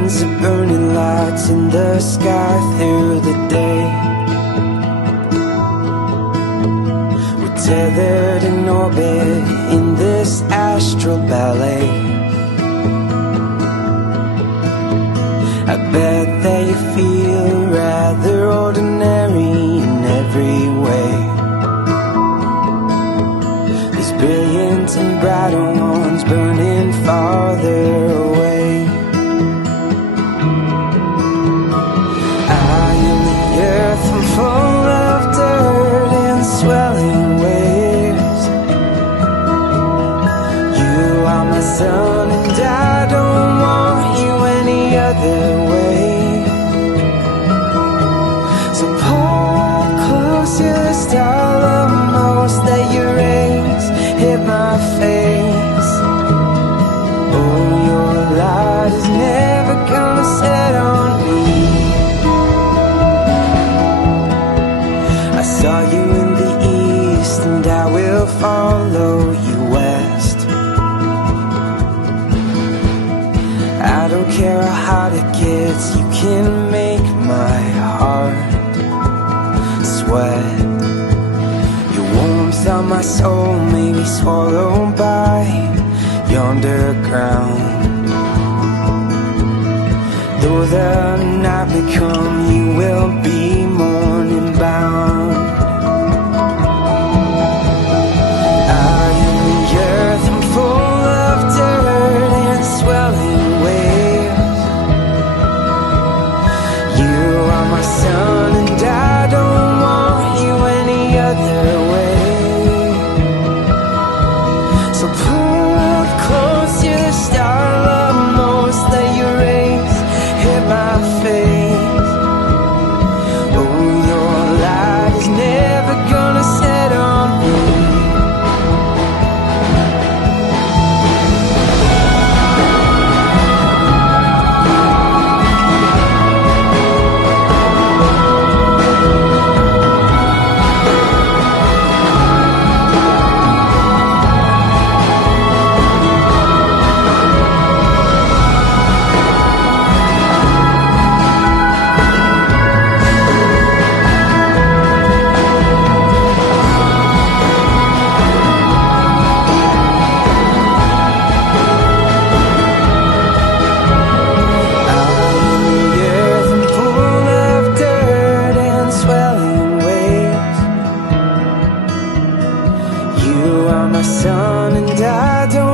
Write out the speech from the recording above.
Millions of burning lights in the sky through the day. We're tethered in orbit in this astral ballet. I bet that you feel rather ordinary in every way. There's brilliant and brighter ones burning farther away. I am the earth, I'm full of dirt and swelling waves. You are my sun and I don't want you any other way. So pull close to the starlight that your rays hit my face. Oh, your light is never gonna set on me. I saw you in the east and I will follow you west. I don't care how hard it gets, you can make my heart sweat. Your warmth on my soul may be swallowed by yonder ground. Though the night may come, you will be morning bound. I am the earth, I'm full of dirt and swelling waves. You are my sun and I don't want you any other way. So pull up close to the starlight most that your rays hit my face. Oh, your light is never gonna set on me. Sun and I don't